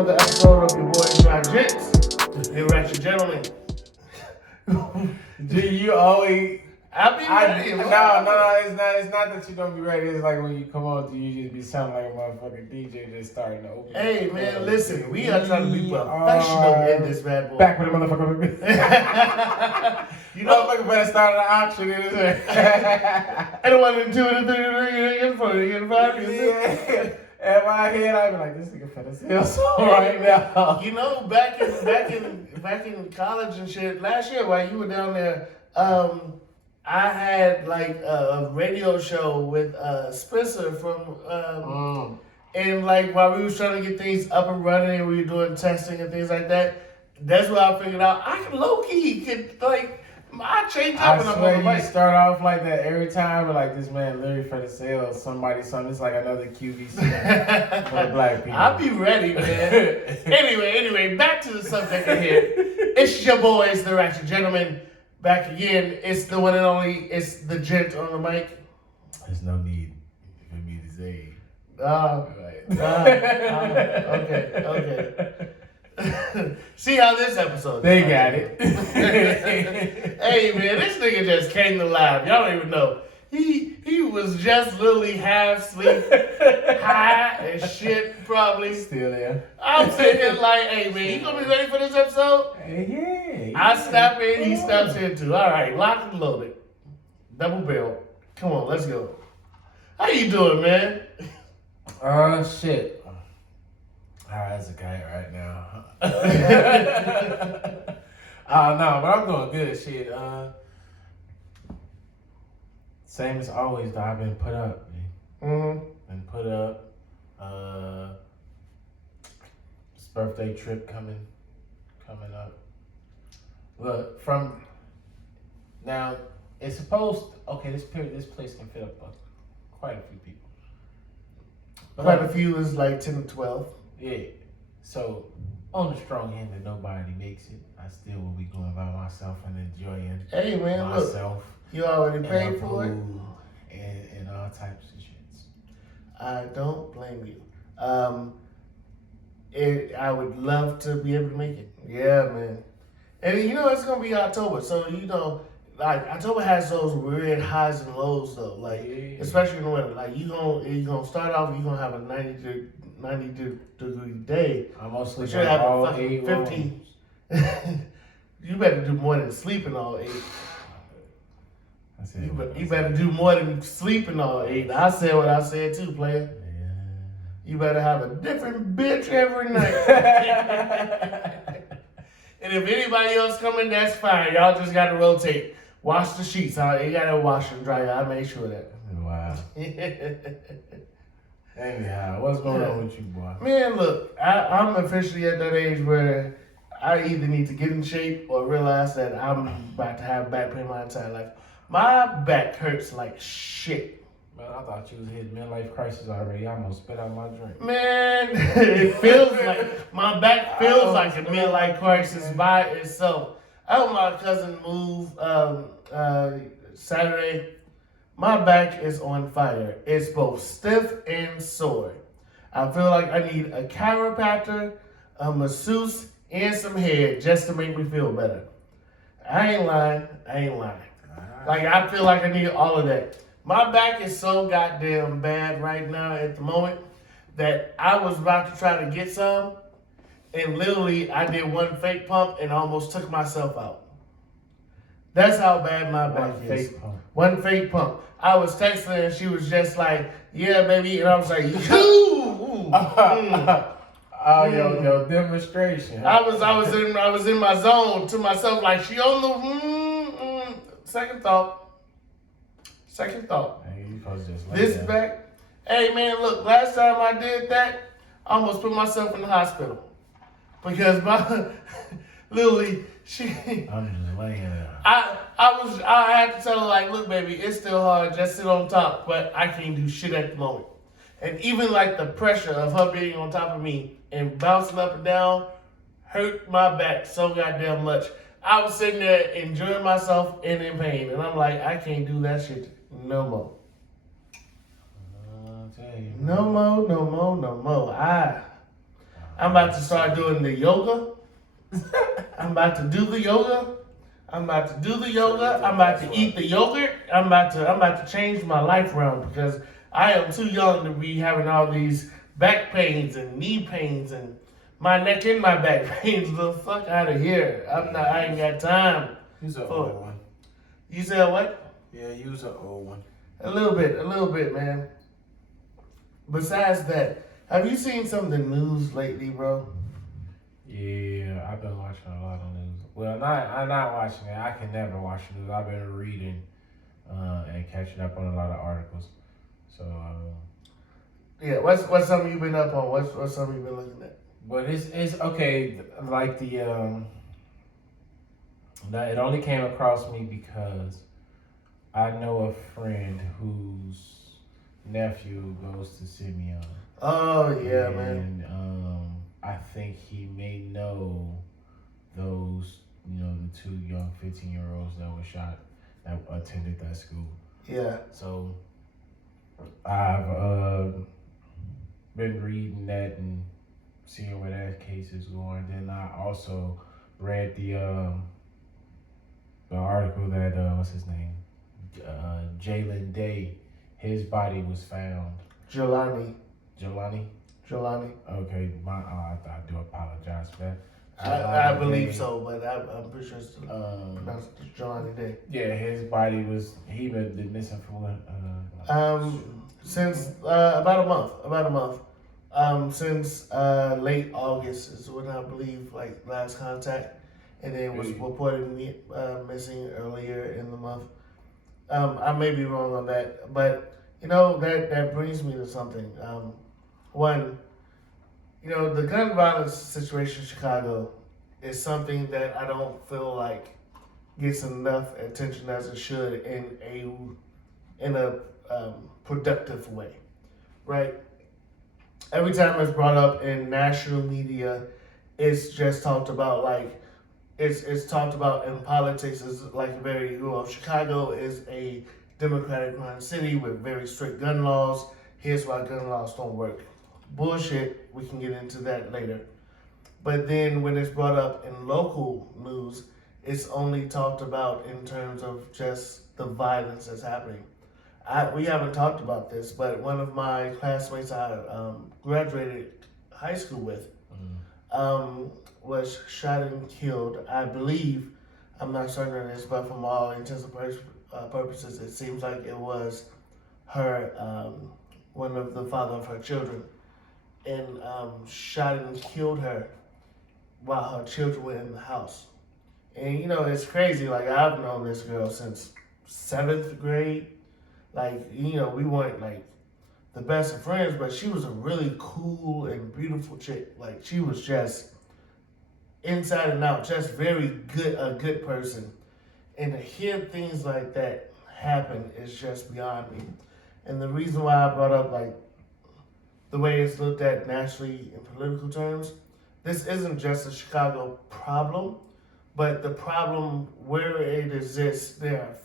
another episode of your boys RaGents. Hey, Ratchet Gentlemen. Do you always? I'll be ready. No, it's not that you don't be ready. It's like when you come on, you just be sounding like a motherfucking DJ just starting to open. Hey, man, listen. We are trying to be professional in this bad boy. Back with the motherfucker. You know, motherfucker better start an auction in his head. I don't want to do it in front. In my head, I be like, this nigga finna sell some right now. You know, back in college and shit, last year while you were down there, I had like a radio show with Spencer from and like while we was trying to get things up and running and we were doing testing and things like that, that's where I figured out I can low key I change up and I'm on the mic. You start off like that every time, but like this man literally for the sale somebody something. It's like another QVC for the black people. I'll be ready, man. Anyway, back to the subject at hand. It's your boys, the Ratchet Gentlemen, back again. It's the one and only. It's the gent on the mic. There's no need for me to say. Okay. See how this episode. They got it. Hey man, this nigga just came to life. Y'all don't even know. He was just literally half asleep, high as shit, probably. Still there. I'm sitting here like, hey man, you gonna be ready for this episode? Hey, yeah. I step in, he steps in too. All right, locked and loaded, double barrel. Come on, let's go. How you doing, man? Shit. As a guy right now. No, but I'm doing good. Shit. Same as always, though. I've been put up. Mm-hmm. Been put up. This birthday trip coming up. Look, from now, it's supposed. Okay, this place can fit up quite a few people. Quite a few is like 10 to 12. Yeah, so on the strong end that nobody makes it, I still will be going by myself and enjoying myself. Look, you already paid for it? And all types of shits. I don't blame you. I would love to be able to make it. Yeah, man. And you know, it's going to be October, so you know, like October has those weird highs and lows though. Like, especially in the winter. Like, you're gonna start off, you're going to have a 90 degree day. I'm mostly but you're having fucking 50. You better do more than sleeping all 8. You better do more than sleeping all 8. I said what I said too, player. Yeah. You better have a different bitch every night. And if anybody else coming, that's fine. Y'all just gotta rotate. Wash the sheets. You gotta wash and dry. I made sure of that. Wow. Anyhow, what's going on with you, boy? Man, look, I'm officially at that age where I either need to get in shape or realize that I'm about to have back pain my entire life. My back hurts like shit. Man, I thought you was hitting midlife crisis already. I almost spit out my drink. Man, it feels like, my back feels like a midlife crisis by itself. I helped my cousin move Saturday. My back is on fire. It's both stiff and sore. I feel like I need a chiropractor, a masseuse, and some head just to make me feel better. I ain't lying. Like, I feel like I need all of that. My back is so goddamn bad right now at the moment that I was about to try to get some, and literally I did one fake pump and almost took myself out. That's how bad my back is. One fake pump. I was texting her and she was just like, yeah, baby. And I was like, Your demonstration. I was in my zone to myself, like she on the second thought. Hey, you supposed to just like This that. back. Hey man, look, last time I did that, I almost put myself in the hospital. Because literally, I'm just laying there. I had to tell her, like, look, baby, it's still hard. Just sit on top, but I can't do shit at the moment. And even like the pressure of her being on top of me and bouncing up and down hurt my back so goddamn much. I was sitting there enjoying myself and in pain, and I'm like, I can't do that shit no more. No more. I'm about to start doing the yoga. I'm about to do the yoga. I'm about to do the yoga. I'm about to eat the yogurt. I'm about to change my life around because I am too young to be having all these back pains and knee pains and my neck and my back pains. The fuck out of here. I ain't got time. Use an old one. You said what? Yeah, use an old one. A little bit, man. Besides that, have you seen some of the news lately, bro? Yeah, I've been watching a lot of news. Well, I'm not watching it. I can never watch news. I've been reading and catching up on a lot of articles. So, yeah, what's something you've been up on? What's something you've been looking at? but it's okay. Like it only came across me because I know a friend whose nephew goes to Simeon. Oh yeah, and, man. I think he may know those, the two young 15-year-olds that were shot that attended that school. Yeah. So I've been reading that and seeing where that case is going. Then I also read the article that what's his name, Jalen Day, his body was found. Jelani. Okay, I do apologize for that. I believe so, but I'm pretty sure it's pronounced Jelani Day. Yeah, his body he been missing for what? Since about a month. Since late August is when I believe like last contact, and then was reported missing earlier in the month. I may be wrong on that, but that brings me to something. One, the gun violence situation in Chicago is something that I don't feel like gets enough attention as it should in a productive way, right? Every time it's brought up in national media, it's just talked about like it's talked about in politics as like Chicago is a democratic run city with very strict gun laws. Here's why gun laws don't work. Bullshit. We can get into that later. But then when it's brought up in local news, it's only talked about in terms of just the violence that's happening. We haven't talked about this, but one of my classmates I graduated high school with was shot and killed. I believe, I'm not certain of this, but from all intents and purposes, it seems like it was her, one of the father of her children, and shot and killed her while her children were in the house. And it's crazy. Like, I've known this girl since 7th grade. Like, we weren't like the best of friends, but she was a really cool and beautiful chick. Like, she was just inside and out, just a good person. And to hear things like that happen is just beyond me. And the reason why I brought up like the way it's looked at nationally in political terms, this isn't just a Chicago problem, but the problem where it exists, there are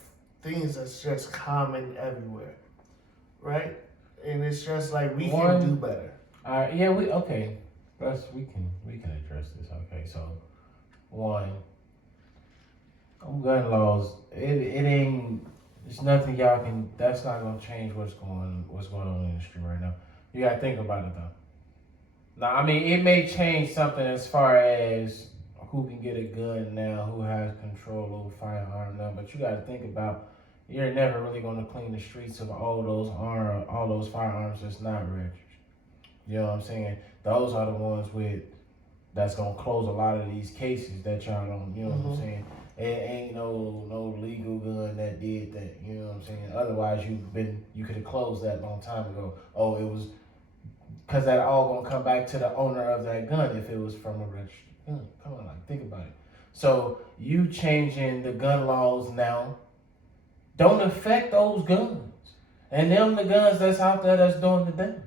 things that's just common everywhere, right? And it's just like we can do better. Yeah, okay. We can address this. Okay, so one, gun laws. It ain't. There's nothing y'all can. That's not gonna change what's going on in the industry right now. You gotta think about it though. Now, I mean, it may change something as far as who can get a gun now, who has control over firearm now. But you gotta think about, you're never really gonna clean the streets of all those firearms that's not registered. You know what I'm saying? Those are the ones that's gonna close a lot of these cases that y'all don't. You know what I'm saying? It ain't no legal gun that did that. You know what I'm saying? Otherwise, you could have closed that long time ago. Oh, it was because that all gonna come back to the owner of that gun if it was from a registered gun. Come on, like, think about it. So you changing the gun laws now don't affect those guns, and them the guns that's out there that's doing the damage.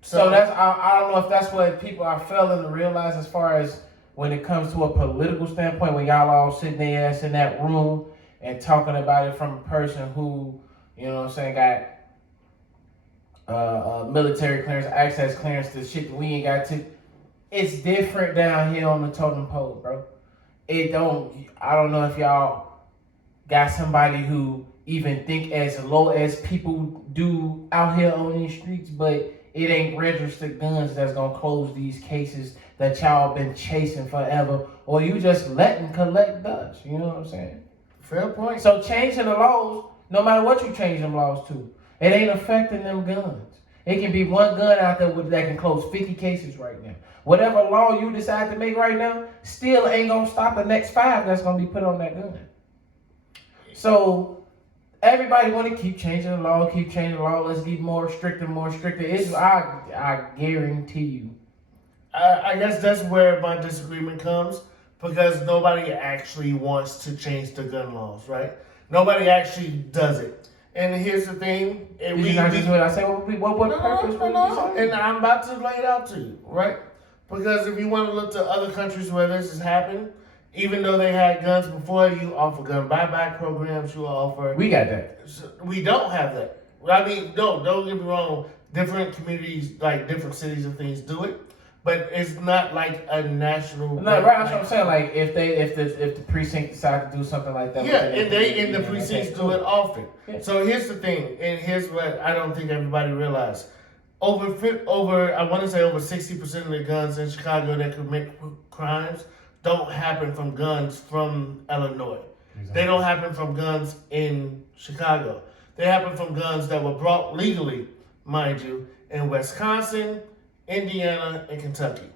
So that's I don't know if that's what people are failing to realize as far as when it comes to a political standpoint, when y'all all sitting their ass in that room and talking about it from a person who, you know what I'm saying, got military clearance, access clearance, the shit that we ain't got to. It's different down here on the totem pole, bro. I don't know if y'all got somebody who even think as low as people do out here on these streets, but it ain't registered guns that's gonna close these cases that y'all been chasing forever, or you just letting collect dust. You know what I'm saying? Fair point. So changing the laws, no matter what you change them laws to, it ain't affecting them guns. It can be one gun out there that can close 50 cases right now. Whatever law you decide to make right now, still ain't gonna stop the next 5 that's gonna be put on that gun. So everybody want to keep changing the law, Let's get more restrictive, I guarantee you. I guess that's where my disagreement comes, because nobody actually wants to change the gun laws, right? Nobody actually does it. And here's the thing. Did you not just what I said? What purpose? No. And I'm about to lay it out to you, right? Because if you want to look to other countries where this has happened, even though they had guns before, you offer gun buyback programs, you offer... We got that. We don't have that. I mean, no, don't get me wrong. Different communities, like different cities and things do it. But it's not like a national... No, right, that's what I'm saying. Like, if the precinct decide to do something like that... Yeah, and the precincts do it often. Yeah. So here's the thing, and here's what I don't think everybody realized. Over I want to say over 60% of the guns in Chicago that commit crimes don't happen from guns from Illinois. Exactly. They don't happen from guns in Chicago. They happen from guns that were brought legally, mind you, in Wisconsin, Indiana, and Kentucky.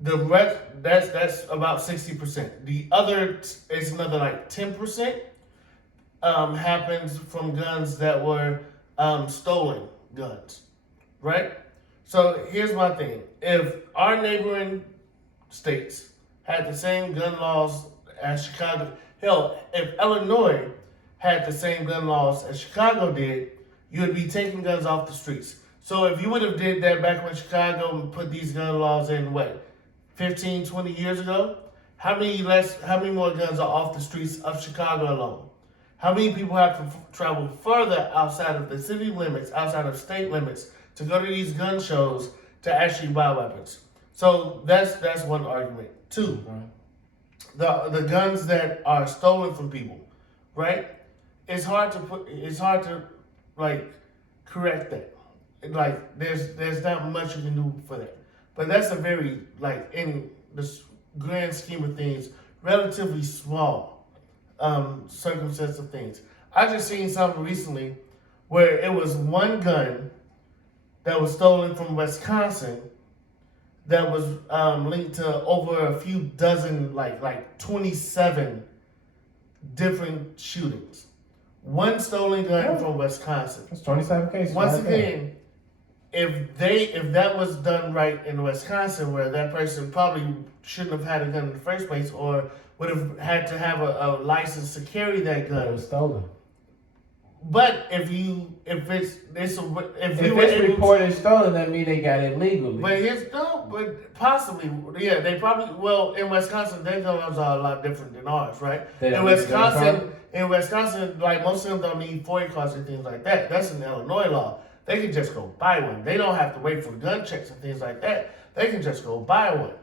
The rest, that's about 60%. The other is another like 10%. Happens from guns that were stolen guns, right? So here's my thing: if our neighboring states had the same gun laws as Chicago, hell, if Illinois had the same gun laws as Chicago did, you would be taking guns off the streets. So if you would have did that back when Chicago put these gun laws in, 15, 20 years ago, how many more guns are off the streets of Chicago alone? How many people have to travel further outside of the city limits, outside of state limits, to go to these gun shows to actually buy weapons? So that's one argument. Two, the guns that are stolen from people, right? It's hard to correct that. Like there's not much you can do for that. But that's a very, in the grand scheme of things, relatively small circumstance of things. I just seen something recently where it was one gun that was stolen from Wisconsin that was linked to over a few dozen, like 27 different shootings. One stolen gun from Wisconsin. That's 27 cases. Once again, if that was done right in Wisconsin, where that person probably shouldn't have had a gun in the first place, or would have had to have a license to carry that gun. It was stolen. But if it's reported stolen, that means they got it legally. But possibly, yeah, they probably, in Wisconsin, their guns are a lot different than ours, right? In Wisconsin, like most of them don't need FOIA cards and things like that. That's an Illinois law. They can just go buy one. They don't have to wait for gun checks and things like that. They can just go buy one,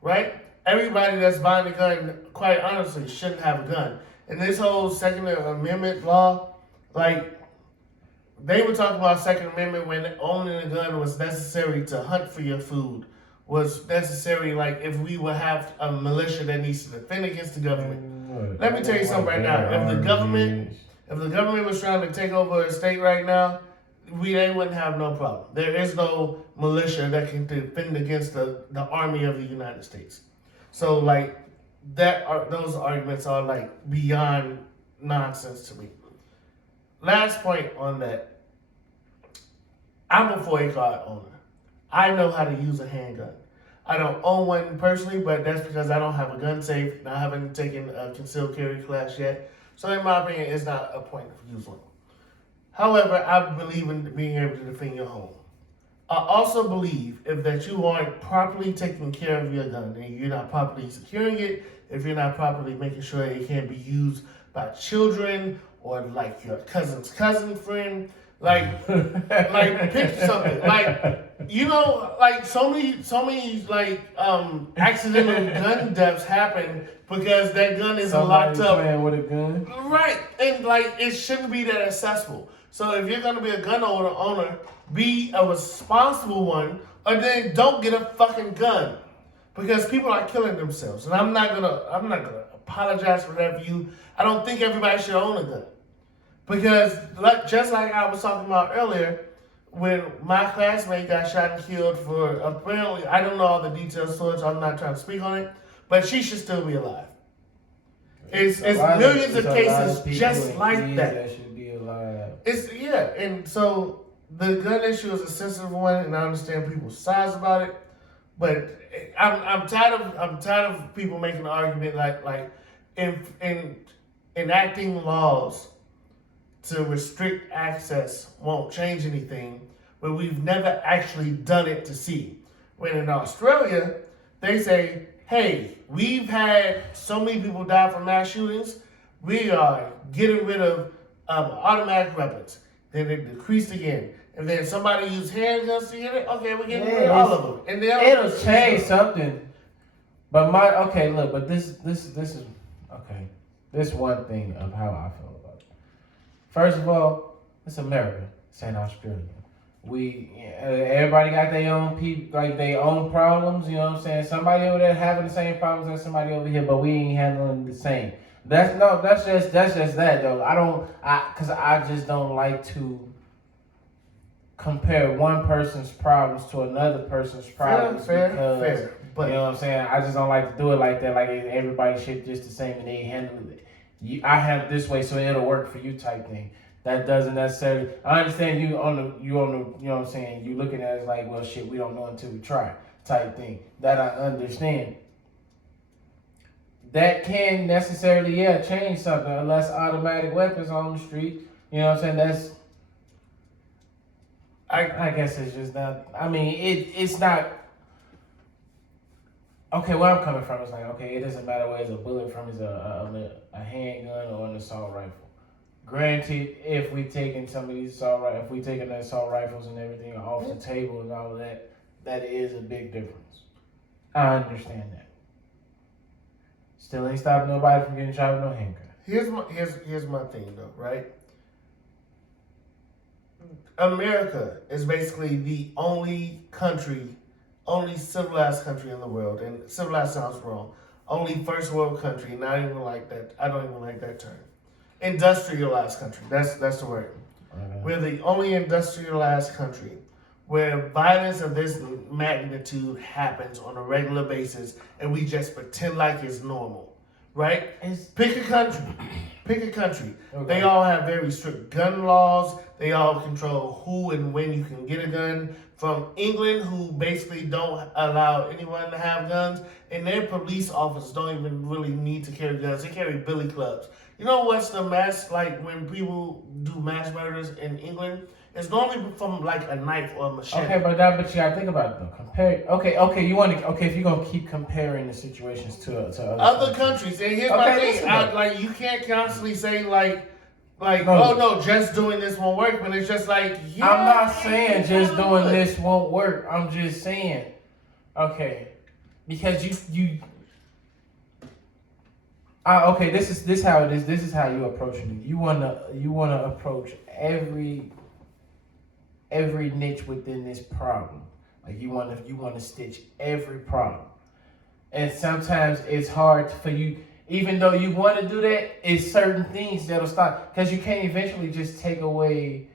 right? Everybody that's buying a gun, quite honestly, shouldn't have a gun. And this whole Second Amendment law, they were talking about Second Amendment when owning a gun was necessary to hunt for your food, was necessary, if we would have a militia that needs to defend against the government. Let me tell you something right now. If the government was trying to take over a state right now, they wouldn't have no problem. There is no militia that can defend against the army of the United States. So those arguments are beyond nonsense to me. Last point on that. I'm a FOIA card owner. I know how to use a handgun. I don't own one personally, but that's because I don't have a gun safe and I haven't taken a concealed carry class yet. So in my opinion, it's not a point of use one. However, I believe in being able to defend your home. I also believe that you aren't properly taking care of your gun, and you're not properly securing it, if you're not properly making sure it can't be used by children or your cousin's cousin friend, Like picture something. Like so many accidental gun deaths happen because that gun isn't Somebody locked up. playing with a gun. Right. And it shouldn't be that accessible. So if you're gonna be a gun owner, be a responsible one, or then don't get a fucking gun. Because people are killing themselves. And I'm not gonna apologize for that view. I don't think everybody should own a gun. Because just like I was talking about earlier, when my classmate got shot and killed for apparently, I don't know all the details to it, so I'm not trying to speak on it, but she should still be alive. It's millions of cases just like that. Should be alive. And so the gun issue is a sensitive one, and I understand people's sides about it, but I'm tired of people making an argument like in enacting laws to restrict access won't change anything, but we've never actually done it to see. When in Australia, they say, hey, we've had so many people die from mass shootings, we are getting rid of automatic weapons. Then it decreased again. And then somebody used handguns to get it, okay, we're getting rid of all of them. And it'll change something. But this is, okay. This one thing of how I feel about it. First of all, it's America. It's ain't Australia. Everybody got their own their own problems. You know what I'm saying? Somebody over there having the same problems as somebody over here, but we ain't handling the same. That's just that though. I just don't like to compare one person's problems to another person's problems. Fair. But you know what I'm saying? I just don't like to do it like that. Like everybody shit just the same and they handle it. I have it this way, so it'll work for you type thing. That doesn't necessarily. I understand you on the. You know what I'm saying. You looking at it like, well, shit, we don't know until we try type thing. That I understand. That can necessarily change something unless automatic weapons on the street. You know what I'm saying? I guess it's just not. I mean, it's not. Okay, where I'm coming from is like, okay, it doesn't matter where it's a bullet from, it's a handgun or an assault rifle. Granted, if we taking some of these if we taking the assault rifles and everything off the table and all of that, that is a big difference. I understand that. Still ain't stopping nobody from getting shot with no handgun. Here's my thing though, right? America is basically the only civilized country in the world, and civilized sounds wrong. Only first world country, not even like that. I don't even like that term. Industrialized country. That's the word. Okay. We're the only industrialized country where violence of this magnitude happens on a regular basis, and we just pretend like it's normal, right? Pick a country. Okay. They all have very strict gun laws. They all control who and when you can get a gun. From England, who basically don't allow anyone to have guns, and their police officers don't even really need to carry guns. They carry billy clubs. You know what's the mass, like when people do mass murders in England? It's normally from like a knife or a machete. Okay, but you gotta think about it though. Compare. Okay, if you're gonna keep comparing the situations to other countries. And here's my thing. You can't constantly say just doing this won't work, but it's just like, I'm not saying just doing this won't work. I'm just saying, okay, because you this is how it is. This is how you approach it. You wanna approach every niche within this problem. Like you wanna stitch every problem, and sometimes it's hard for you. Even though you want to do that, it's certain things that'll stop. Because you can't eventually just take away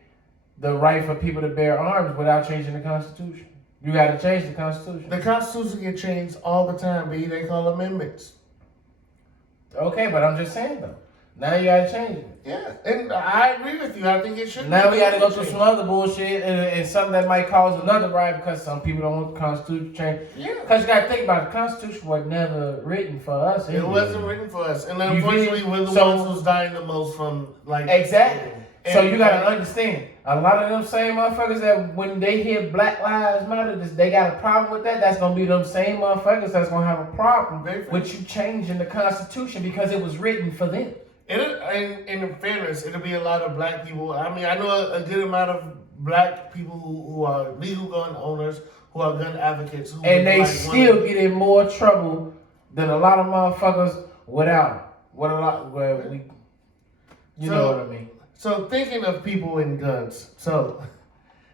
the right for people to bear arms without changing the Constitution. You got to change the Constitution. The Constitution gets changed all the time, B. They call amendments. Okay, but I'm just saying, though. Now you got to change it. Yeah, and I agree with you. I think it should. Now we got to go through some other bullshit and something that might cause another riot because some people don't want the Constitution changed. Yeah. Because you got to think about it. The Constitution was never written for us. It wasn't written for us. And unfortunately, we're the ones who's dying the most from, Exactly. So you got to understand. A lot of them same motherfuckers that when they hear Black Lives Matter, they got a problem with that. That's going to be them same motherfuckers that's going to have a problem with you changing the Constitution because it was written for them. In fairness, it'll be a lot of black people. I mean, I know a good amount of black people who are legal gun owners, who are gun advocates, who And would, they like, still get in more trouble than a lot of motherfuckers without. What a lot, where we, you know what I mean. So thinking of people in guns, so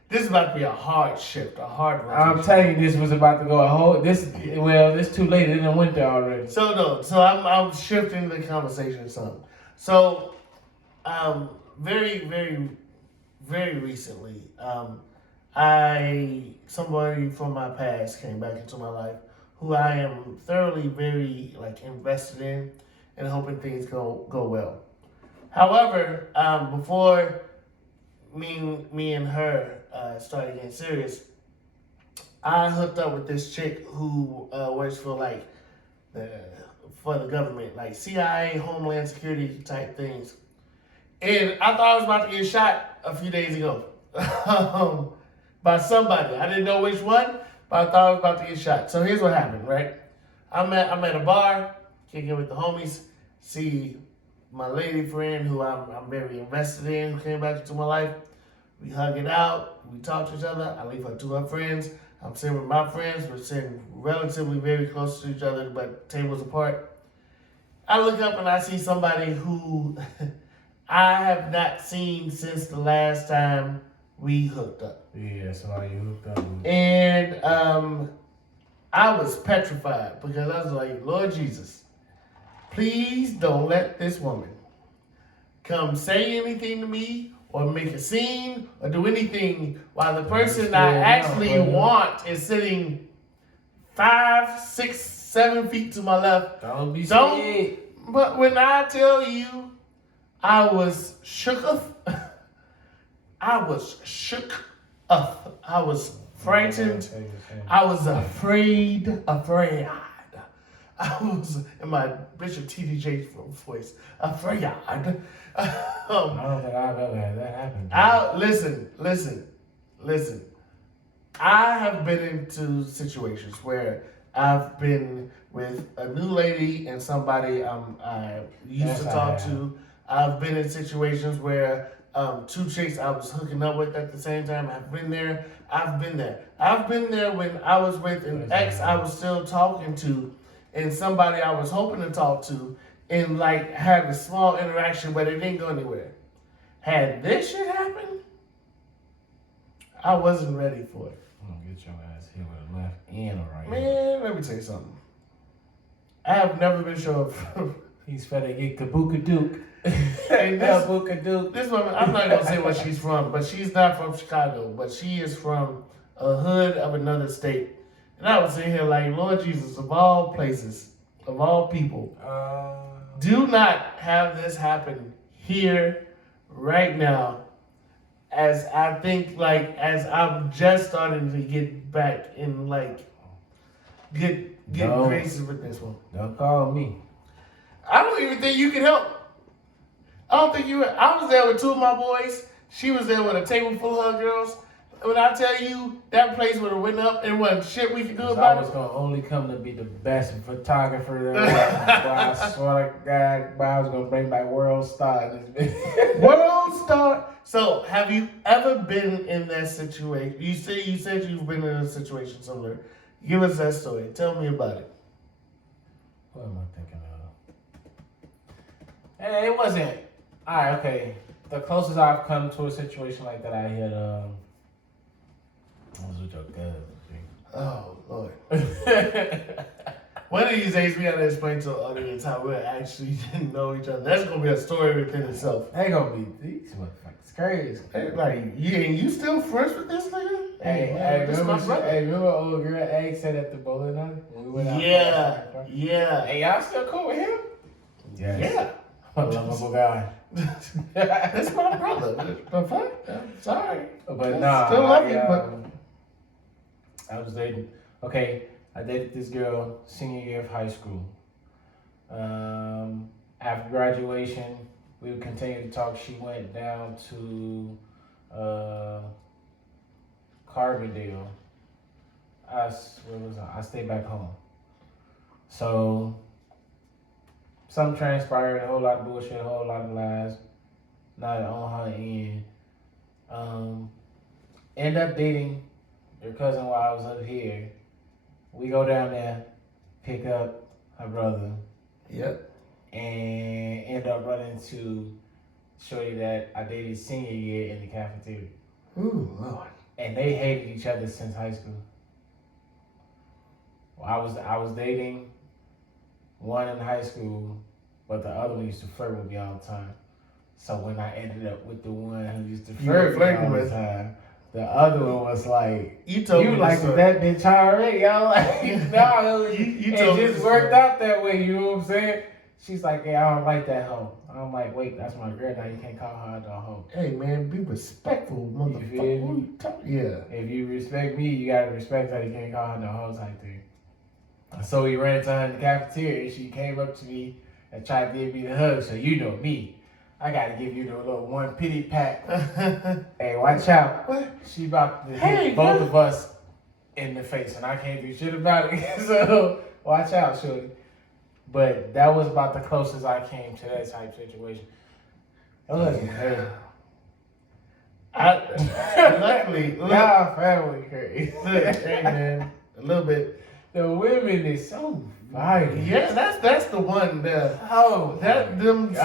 this is about to be a hard shift, a hard rotation. I'm telling you, this was about to go a whole. It's too late. It done went there already. So I'm shifting the conversation some. So, very, very, very recently, somebody from my past came back into my life who I am thoroughly very like invested in and hoping things go well. However, before me and her started getting serious, I hooked up with this chick who works for like for the government, like CIA, Homeland Security type things. And I thought I was about to get shot a few days ago by somebody. I didn't know which one, but I thought I was about to get shot. So here's what happened, right? I'm at a bar, kicking with the homies, see my lady friend who I'm very invested in, who came back into my life. We hug it out, we talk to each other. I leave her to her friends. I'm sitting with my friends. We're sitting relatively very close to each other, but tables apart. I look up and I see somebody who I have not seen since the last time we hooked up. Yeah, somebody you hooked up with. And I was petrified because I was like, Lord Jesus, please don't let this woman come say anything to me or make a scene or do anything while the person I actually want is sitting 5, 6, 7 feet to my left. Don't be scared. But when I tell you, I was shook up. I was shook up. I was frightened. I was afraid. I was in my Bishop T.D. Jakes voice. Afraid. I don't think I've ever had that happen. Listen. I have been into situations where I've been with a new lady and somebody I used to talk to. I've been in situations where 2 chicks I was hooking up with at the same time. I've been there. I've been there when I was with an ex I was still talking to and somebody I was hoping to talk to and like had a small interaction, but it didn't go anywhere. Had this shit happen, I wasn't ready for it. I'm gonna get your ass here with a left and a right. Man, let me tell you something. I have never been sure of. He's finna get Kabuka Duke. Hey, Kabuka Duke. This woman, I'm not gonna say where she's from, but she's not from Chicago, but she is from a hood of another state. And I was sitting here like, Lord Jesus, of all places, of all people, do not have this happen here, right now, as I think, like, as I'm just starting to get back in, like, get graces with this one. Don't call me. I don't even think you can help. I was there with 2 of my boys. She was there with a table full of her girls. When I tell you, that place would have went up and wasn't shit we could do about it. I was going to only come to be the best photographer there. I swear to God, I was going to bring back World Star in this video. World Star? So, have you ever been in that situation? You said you've been in a situation somewhere. Give us that story. Tell me about it. What am I thinking of? Hey, it wasn't. All right, okay. The closest I've come to a situation like that, I had, I was with your cousin. Oh, Lord. One of these days, we got to explain to the audience how we actually didn't know each other. That's going to be a story within itself. They going to be these motherfuckers crazy. Like, you still friends with this nigga? Hey, remember old girl Egg said at the bowling alley? When we went out Yeah. Hey, y'all still cool with him? Yes. Yeah. A lovable guy. That's my brother. The fuck? I'm sorry. But nah, still love you, but I was dating. Okay, I dated this girl senior year of high school. After graduation, we would continue to talk. She went down to Carbondale. I stayed back home. So Some transpired, a whole lot of bullshit, a whole lot of lies, not on her end. End up dating your cousin while I was up here. We go down there, pick up her brother, Yep. and end up running into shorty that I dated senior year in the cafeteria. Ooh, Lord. And they hated each other since high school. Well, I was dating one in high school, but the other one used to flirt with me all the time. So when I ended up with the one who used to flirt with me all the time, the other one was like, You told me like that bitch already. I was like, no, you it told me just worked out that way. You know what I'm saying? She's like, yeah, I don't like that hoe. I'm like, wait, that's my girl now. You can't call her a hoe. Hey man, be respectful, motherfucker. Yeah. If you respect me, you gotta respect her. You can't call her no hoe type thing. So we ran into her in the cafeteria. She came up to me and tried to give me the hug. So you know me. I gotta give you the little one pity pat. Hey, watch out. What? She about to hit both of us in the face, and I can't do shit about it. So watch out, shorty. But that was about the closest I came to that type situation. It wasn't crazy. Luckily, y'all family crazy. Hey man, a little bit. The women is so violent. Yeah, that's the one there. Oh, That them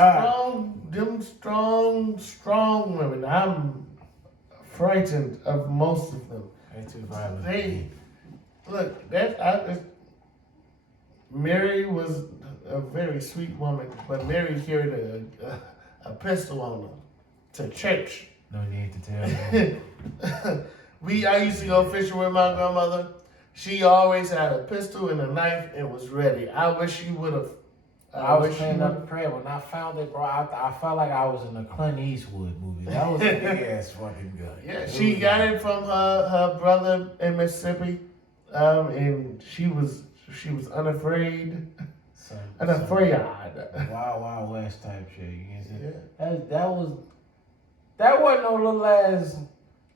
strong women. I'm frightened of most of them. They're too violent. Mary was a very sweet woman, but Mary carried a pistol on her to church. No need to tell me. I used to go fishing with my grandmother. She always had a pistol and a knife and was ready. I wish she would have. I was playing up the prayer when I found it, bro. I felt like I was in a Clint Eastwood movie. That was a big ass fucking gun. Yeah, she got it from her brother in Mississippi, and she was unafraid. Unafraid. Wild West type shit. You can see. Yeah. That wasn't no little ass.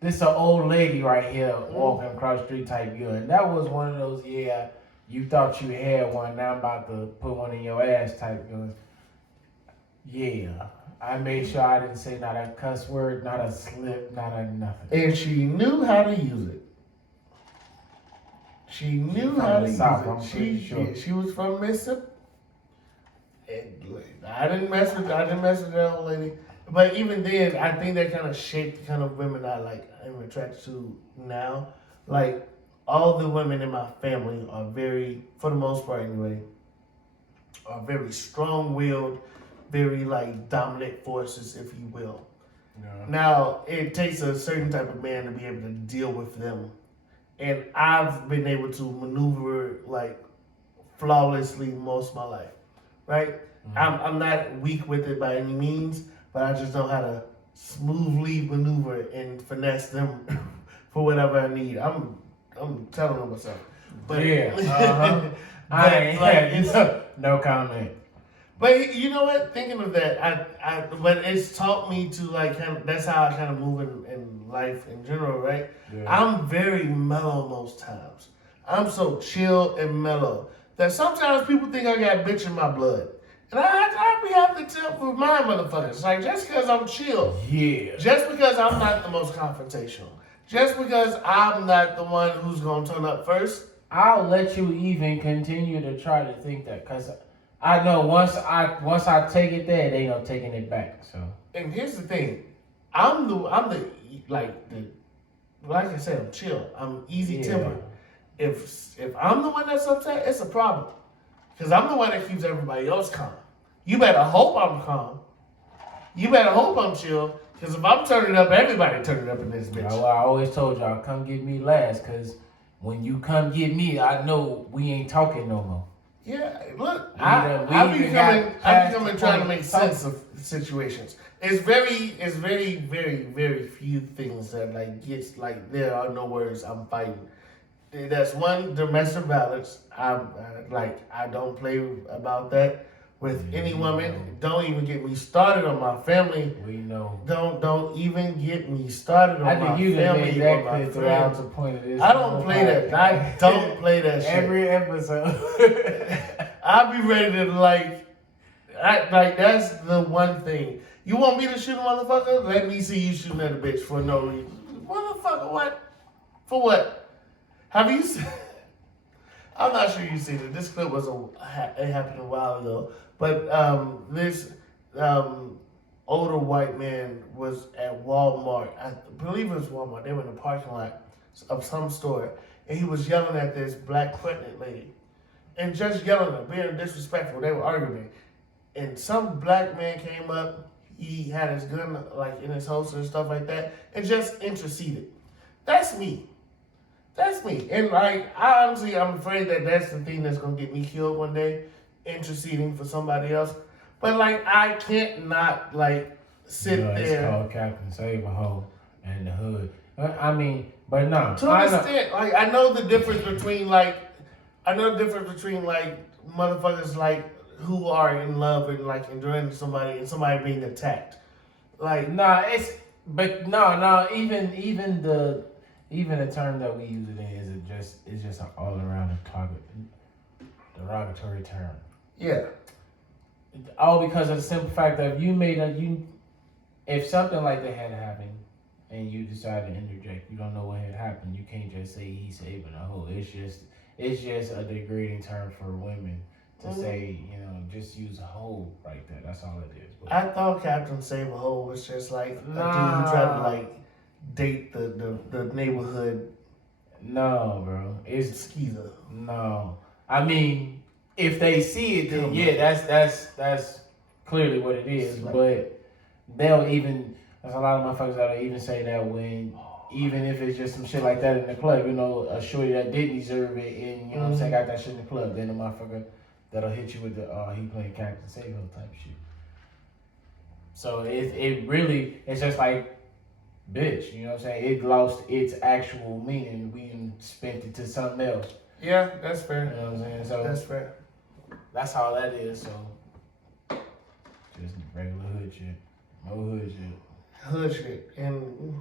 This an old lady right here walking across the street type gun. That was one of those, yeah, you thought you had one, now I'm about to put one in your ass type guns. Yeah. I made sure I didn't say not a cuss word, not a slip, not a nothing. And she knew how to use it. She knew how to use it. She was from Mississippi. And I didn't mess with that old lady. But even then, I think that kind of shaped the kind of women I'm attracted to now. Like, all the women in my family are very, for the most part anyway, are very strong-willed, very, dominant forces, if you will. Yeah. Now, it takes a certain type of man to be able to deal with them. And I've been able to maneuver, flawlessly most of my life, right? Mm-hmm. I'm not weak with it by any means, but I just know how to smoothly maneuver and finesse them for whatever I need. I'm telling them what's up. But yeah, I no comment. But you know what? Thinking of that, but it's taught me to that's how I kind of move in life in general, right? Yeah. I'm very mellow most times. I'm so chill and mellow that sometimes people think I got bitch in my blood. And I be having to tell my motherfuckers, just because I'm chill. Yeah. Just because I'm not the most confrontational. Just because I'm not the one who's going to turn up first. I'll let you even continue to try to think that, because I know once I take it there, they ain't no taking it back. So. And here's the thing. I'm like I said, I'm chill. I'm easy tempered. If I'm the one that's upset, it's a problem. Because I'm the one that keeps everybody else calm. You better hope I'm calm. You better hope I'm chill. Because if I'm turning up, everybody turning up in this bitch. Well, I always told y'all, come get me last. Because when you come get me, I know we ain't talking no more. Yeah, look, I be coming trying to make sense of situations. It's very, very, very few things that gets there are no words I'm fighting. That's one, domestic violence. I don't play about that with any woman. Don't even get me started on my family. We know. Don't even get me started on my family. I think you done made that clear throughout the point of this. I don't play that. I don't play that shit. Every episode. I'll be ready to like that's the one thing. You want me to shoot a motherfucker? Let me see you shooting at a bitch for no reason. Motherfucker, what? For what? Have you seen? I'm not sure you've seen it. This clip it happened a while ago. But this older white man was at Walmart. I believe it was Walmart. They were in the parking lot of some store. And he was yelling at this black pregnant lady. And just yelling at her, being disrespectful. They were arguing. And some black man came up. He had his gun like in his holster and stuff like that. And just interceded. That's me. That's me. And like, I honestly, I'm afraid that that's the thing that's going to get me killed one day. Interceding for somebody else. But like, I can't not like sit there. It's called Captain Save a Hoe in the hood. I mean, but no. To an extent, like I know the difference between like motherfuckers like who are in love and like enjoying somebody and somebody being attacked. Like even the term that we use it in is just an all around derogatory term. Yeah. All because of the simple fact that if something like that had happened and you decide to interject, you don't know what had happened. You can't just say he's saving a hoe. It's just a degrading term for women to say, just use a hoe right there. That's all it is. But I thought Captain Save a Hoe was just like a dude who tried to like date the neighborhood. No, bro. It's skeezer. No. I mean, if they see it, then yeah, that's clearly what it is. Like, but there's a lot of motherfuckers that'll even say that even if it's just some shit like that in the club, a shorty that didn't deserve it and, what I'm saying, got that shit in the club, then the motherfucker that'll hit you with the, he playing Captain Save type shit. So it's just like, bitch, you know what I'm saying? It lost its actual meaning. We spent it to something else. Yeah, that's fair. You know what I'm saying? So that's fair. That's all that is, so just regular hood shit. No hood shit. Hood shit. And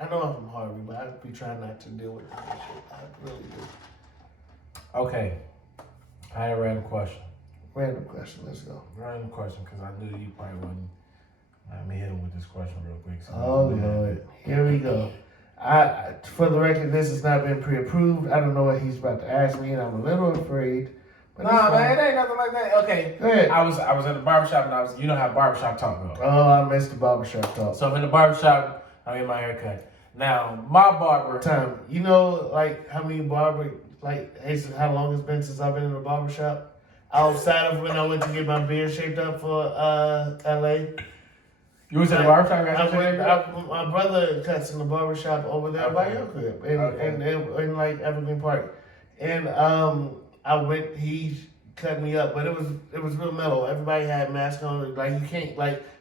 I know I'm from Harvey, but I be trying not to deal with that shit. I really do. Okay. I had a random question. Random question, let's go. Random question, because I knew you probably wouldn't. Let me hit him with this question real quick. So Lord. Here we go. For the record, this has not been pre-approved. I don't know what he's about to ask me, and I'm a little afraid. Nah, man, it ain't nothing like that. Okay. Go ahead. I was at the barbershop, and you know how barbershop talk goes. Oh, I missed the barbershop talk. So I'm in the barbershop, I'm in my haircut. Now, my barber... Time, like, how many how long it's been since I've been in the barbershop? Outside of when I went to get my beard shaped up for L.A., you was at the barbershop? My brother cuts in the barbershop over there by your crib in like Evergreen Park, and I went. He cut me up, but it was real mellow. Everybody had masks on. Like you can't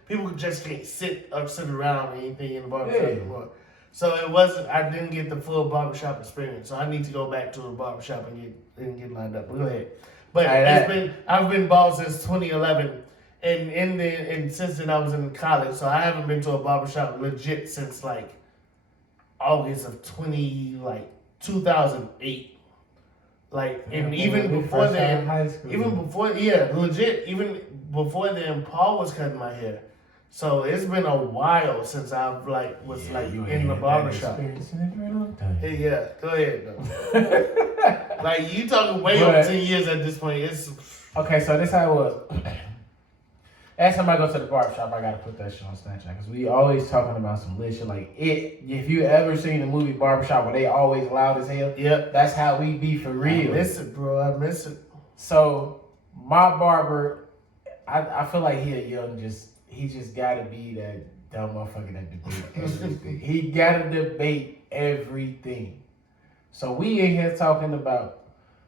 people just can't sit around or anything in the barbershop anymore. So it wasn't. I didn't get the full barbershop experience. So I need to go back to the barbershop and get lined up. But go ahead. But I've been bald since 2011. And since then I was in college, so I haven't been to a barbershop legit since like August of 2008. Like, and even before then, even before then, Paul was cutting my hair. So it's been a while since I've was in the barbershop. Yeah, go ahead though. Like you talking way over 10 years at this point. It's okay. So this how it was. Every time I go to the barbershop, I gotta put that shit on Snapchat because we always talking about some lit shit. Like if you ever seen the movie Barbershop where they always loud as hell, yep, that's how we be for real. I miss it, bro. I miss it. So my barber, I feel like he just gotta be that dumb motherfucker that debate everything. He gotta debate everything. So we in here talking about.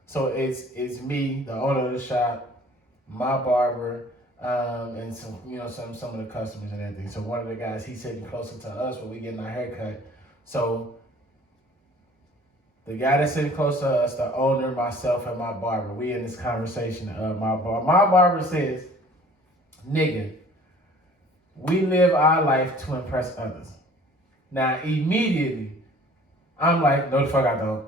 So it's me, the owner of the shop, my barber. And some of the customers and everything. So one of the guys, he's sitting closer to us when we getting our haircut. So the guy that's sitting close to us, the owner, myself, and my barber, we in this conversation. My barber says, "Nigga, we live our life to impress others." Now immediately, I'm like, "No, the fuck I don't."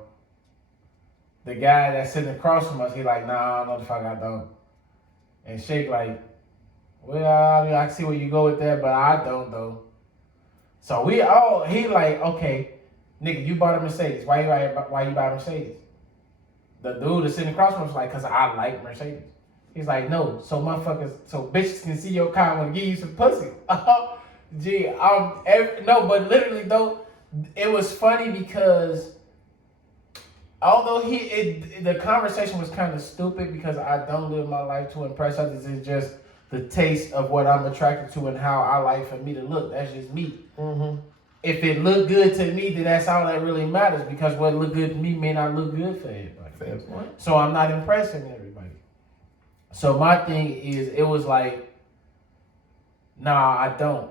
The guy that's sitting across from us, he like, "Nah, no, the fuck I don't." And Shake like, well, I mean, I see where you go with that, but I don't though. So he like, okay, nigga, you bought a Mercedes. Why you buy a Mercedes? The dude that's sitting across from him was like, cause I like Mercedes. He's like, no, so bitches can see your car and give you some pussy. Gee, no, but literally though, it was funny because although the conversation was kind of stupid because I don't live my life to impress others. It's just the taste of what I'm attracted to and how I like for me to look. That's just me. Mm-hmm. If it look good to me, then that's all that really matters because what look good to me may not look good for everybody. Fair point. So I'm not impressing everybody. So my thing is, it was like, nah, I don't.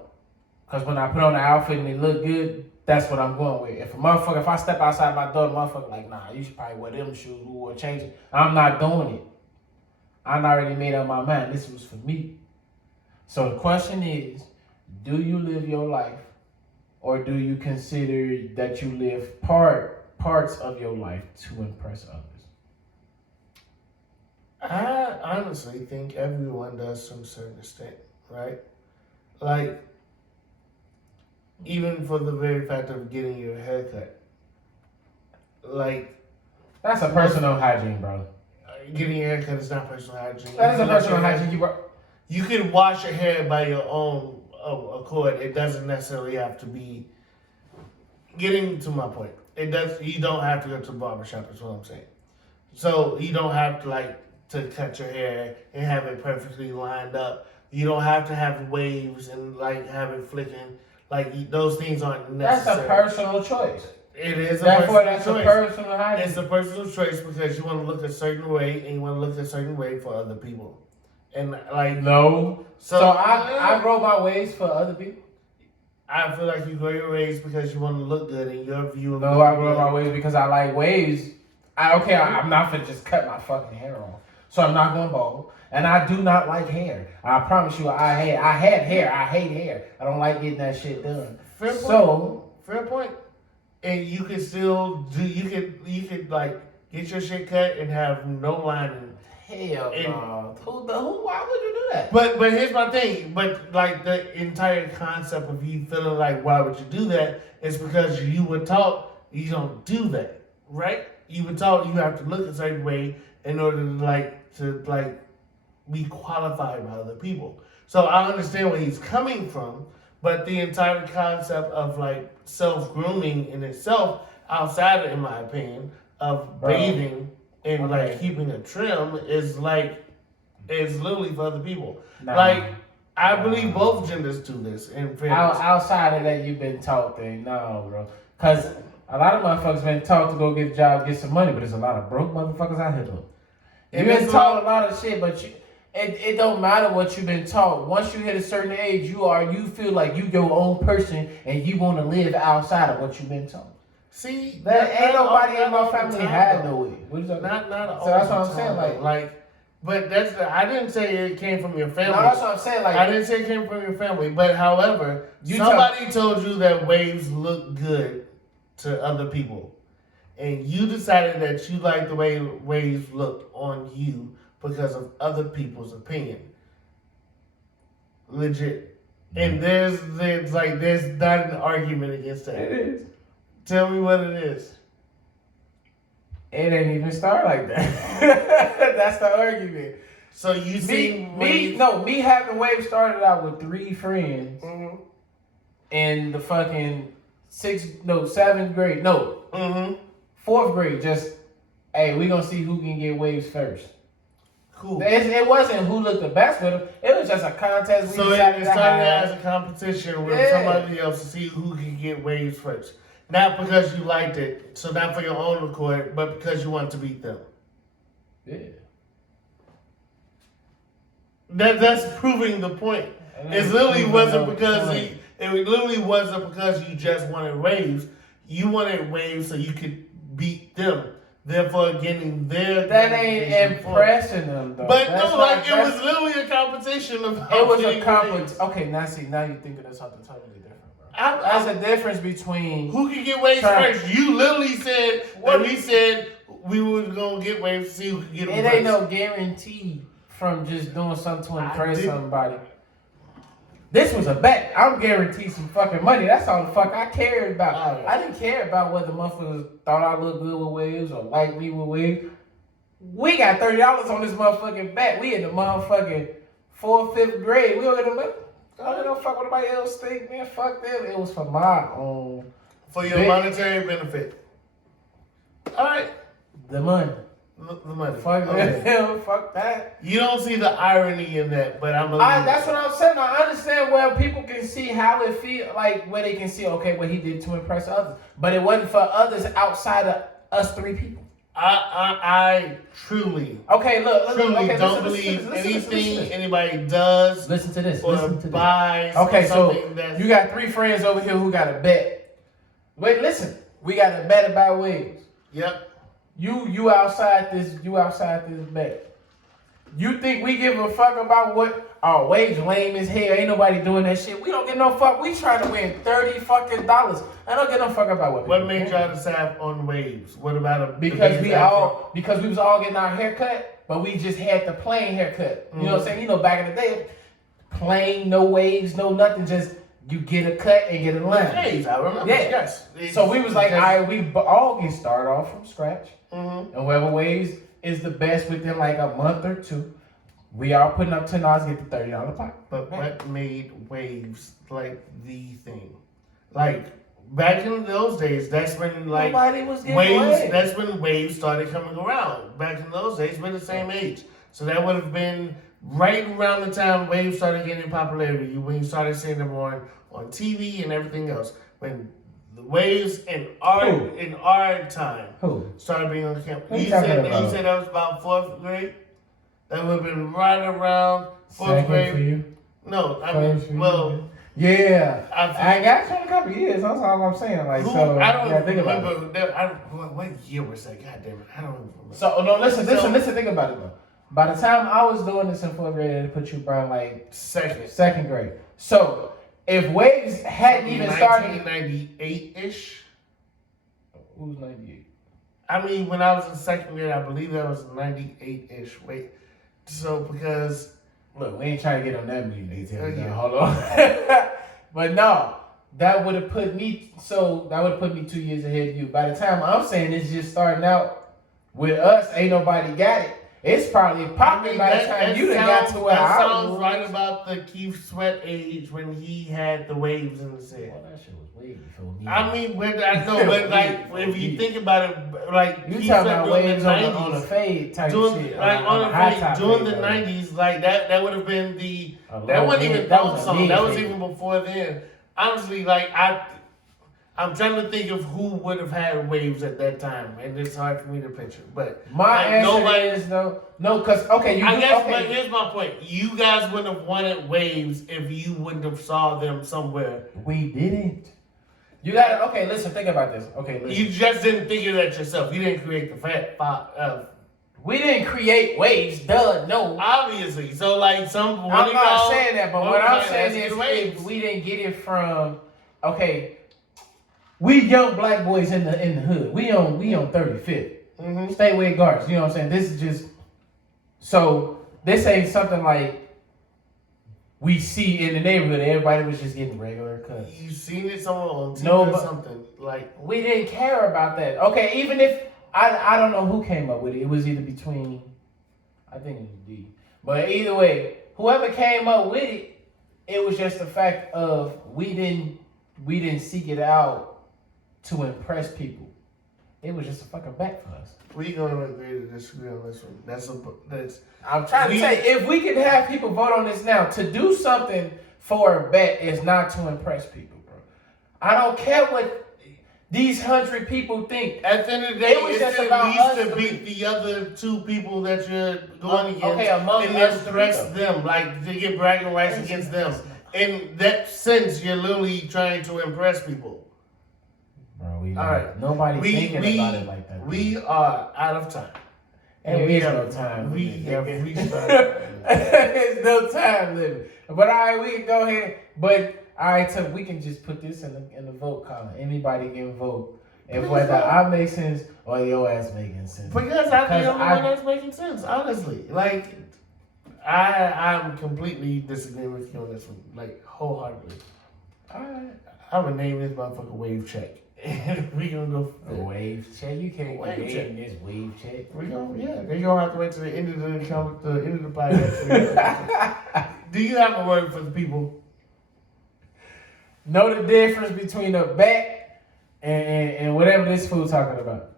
Because when I put on the outfit and it look good, that's what I'm going with. If I step outside my door, motherfucker like, nah, you should probably wear them shoes or change it. I'm not doing it. I already made up my mind. This was for me. So the question is, do you live your life or do you consider that you live parts of your life to impress others? I honestly think everyone does to a certain extent, right? Like, even for the very fact of getting your haircut. Like, that's a personal hygiene, bro. Getting your haircut is not personal hygiene. That is a personal hygiene, bro. You can wash your hair by your own accord. It doesn't necessarily have to be. Getting to my point, you don't have to go to the barbershop. Is what I'm saying. So you don't have to cut your hair and have it perfectly lined up. You don't have to have waves and have it flicking. Those things aren't necessary. That's a personal choice. It is a personal hygiene. It's a personal choice because you want to look a certain way and you want to look a certain way for other people. And no. So I grow my waves for other people. I feel like you grow your waves because you want to look good in your view of. No, I grow my waves because I like waves. I'm not finna just cut my fucking hair off. So I'm not going bald. And I do not like hair. I promise you, I had hair. I hate hair. I don't like getting that shit done. Fair point. And you can still you could get your shit cut and have no lining. Hell no. Why would you do that? But here's my thing. But the entire concept of you feeling like why would you do that is because you were taught you don't do that, right? You were taught you have to look a certain way in order to be qualified by other people. So I understand where he's coming from, but the entire concept of self grooming in itself, outside of, in my opinion, of bathing and keeping a trim is literally for other people. I believe both genders do this. In fairness, outside of that, you've been taught thing, no, bro. Because a lot of motherfuckers been taught to go get a job, get some money, but there's a lot of broke motherfuckers out here though. You've been taught a lot of shit, but it don't matter what you've been taught. Once you hit a certain age, you feel like you your own person and you want to live outside of what you've been taught. See, that ain't nobody in my family had no way. Not so that's what I'm saying. But I didn't say it came from your family. No, that's what I'm saying. I didn't say it came from your family. But however, somebody told you that waves look good to other people, and you decided that you like the way waves look on you because of other people's opinion. Legit. And there's not an argument against that. It is. Tell me what it is. It ain't even start like that. That's the argument. So you see me having waves started out with 3 friends in the fucking 7th grade. No. 4th grade. Just, hey, we gonna see who can get waves first. Cool. It wasn't who looked the best with them. It was just a contest. So it started as a competition with somebody else to see who can get waves first. Not because you liked it, so not for your own accord, but because you wanted to beat them. Yeah. That's proving the point. It literally wasn't because you just wanted waves. You wanted waves so you could beat them. Therefore, getting their that ain't impressing them though. But it was literally a competition of. It was a competition. Okay, now you're thinking of something totally different. There's a difference between who can get waves first. You literally said when we said we were gonna get waves to see who can get them first. It ain't no guarantee from just doing something to I impress didn't- somebody. This was a bet. I'm guaranteed some fucking money. That's all the fuck I cared about. Alright. I didn't care about whether motherfuckers thought I looked good with waves or liked me with waves. We got $30 on this motherfucking bet. We in the motherfucking 4th, 5th grade. We don't get no I don't give no fuck what anybody else think, man. Fuck them. It was for my own. For your Bet. monetary benefit. All right. The money. The money. Fuck Okay. that. Fuck that. You don't see the irony in that, but I'm. That's what I'm saying. I understand where people can see how it feel, like where they can see, okay, what he did to impress others. But it wasn't for others outside of us 3 people. I truly, Okay, look. truly Okay, don't listen, believe listen, anything anybody does Listen to this. or Listen to this. buys. Okay, or so something that's, you got 3 friends over here who got a bet. Wait, listen. We got a bet about waves. Yep. You outside this bet. You think we give a fuck about what? Oh, waves lame as hell. Ain't nobody doing that shit. We don't get no fuck. We trying to win $30 fucking dollars. I don't get no fuck about what. What made y'all decide on waves? What about a Because we was all getting our haircut, but we just had the plain haircut. You know what I'm saying? You know, back in the day, plain, no waves, no nothing, just you get a cut and get a line. Waves, I remember. Yeah. Yes. So we was like, all right, we all get started off from scratch. Mm-hmm. And whoever waves is the best within like a month or 2. We are putting up $10 to get the $30 pot. But what made waves like the thing? Like back in those days, that's when like Nobody was getting waves. waves. That's when waves started coming around. Back in those days, we're the same age, so that would have been right around the time waves started getting popularity. When you started seeing them on TV and everything else. When the waves in our time Who? started being on camera. What You you talking said about? that was about 4th grade. That would have been right around 4th Second grade. for you? No, I First for mean, you? well, Yeah. I I got you in a couple years. That's all I'm saying. Like, who, so I don't yeah, think about it. remember. What year was that? God damn it, I don't remember. So no, listen. Think about it though. By the time I was doing this in 4th grade, they put you around like second grade. So if waves hadn't even started, 1998-ish. Who was 98? I mean, when I was in 2nd grade, I believe that was 98-ish. Wait, so because Look, we ain't trying to get on that many details. Yeah. Hold on. But no, that would have put me 2 years ahead of you. By the time I'm saying it's just starting out with us, ain't nobody got it. It's probably popping by the time you done got to where that I sounds was. right about the Keith Sweat age when he had the waves in his head. Well, that shit was way before me. I mean, I know, but like if you think about it, like You Keith talking Sweat about during waves the on a 90s, fade type during, shit. like on a high fade, top during fade, the though. 90s, like that would have been A that low wasn't mid- even that thong was a song. mid That was fade. even before then. Honestly, like I'm trying to think of who would have had waves at that time, and it's hard for me to picture. But My like, answer nobody is no, because okay, I guess, okay. but here's my point. You guys wouldn't have wanted waves if you wouldn't have saw them somewhere. We didn't. You gotta okay. Listen, think about this. Okay, listen. You just didn't think of that yourself. You didn't create the fact. We didn't create waves. Duh, no. Obviously, so like I'm not saying that, but what I'm saying is waves. if we didn't get it from okay. We young black boys in the hood. We on 35th. Mm-hmm. Stateway guards. You know what I'm saying? This is just so this ain't something like we see in the neighborhood. Everybody was just getting regular cuts. You seen it somewhere on TV No, or but- something like. We didn't care about that. Okay, even if I don't know who came up with it. It was either between I think it was D. But either way, whoever came up with it, it was just the fact of we didn't seek it out to impress people. It was just a fucking bet for us. We gonna agree to disagree on this one. That's. I'm trying to say, if we could have people vote on this now, to do something for a bet is not to impress people, bro. I don't care what these 100 people think. At the end of the day, It was it's just at about us least to three. beat the other 2 people that you're going against, okay, among and us impress three, them, like to get bragging rights against them. In that sense, you're literally trying to impress people. Bro, All right. Nobody We thinking about it like that. we are out of time. There is no time. We have limit. reached our There's no time limit. But all right, we can go ahead. But all right, so we can just put this in the vote column. Anybody can vote. If whether I make sense or your ass making sense. Because I think I'm the I- one that's making sense, honestly. Like, I'm completely disagreeing with you on this one, like wholeheartedly. Alright. I'm gonna name this motherfucker Wave Check. And we gonna go A wave check. You can't Wave get check. in this wave check. We gonna they gonna have to wait till the end of the end of the podcast. Do you have a word for the people? Know the difference between a bat and whatever this fool talking about.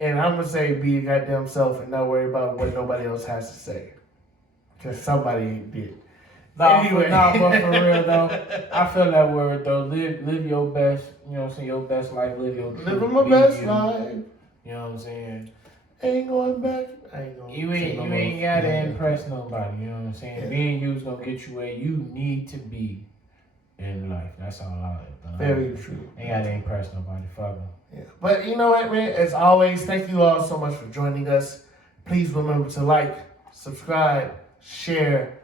And I'm gonna say be your goddamn self and not worry about what nobody else has to say. Cause somebody did. But for real though, I feel that word though. Live your best, you know what I'm saying, your best life, live your truth. Living my Be best you. life. You know what I'm saying? Ain't going back. I ain't going. You ain't gotta impress nobody, you know what I'm saying? Yeah. Being you is gonna get you where you need to be in life. That's all I Very true. Ain't gotta impress nobody, fuck them. Yeah. But you know what, man? As always, thank you all so much for joining us. Please remember to like, subscribe, share,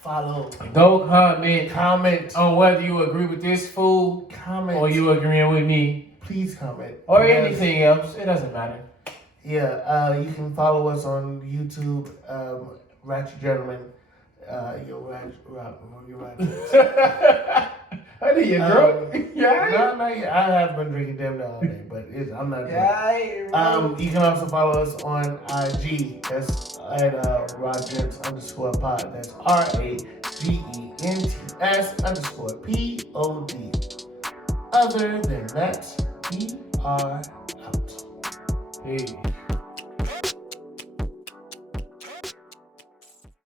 follow, Go comment comment, on whether you agree with this fool comment, or you agreeing with me please comment. or Yes. anything else. It doesn't matter. Yeah, you can follow us on YouTube, Ratchet Gentlemen. Honey, you drunk? Yeah. No, I have been drinking damn near all day, but I'm not drunk. Yeah. You can also follow us on IG. That's at RaGents_pod. That's RaGents_POD. Other than that, we are out. Hey.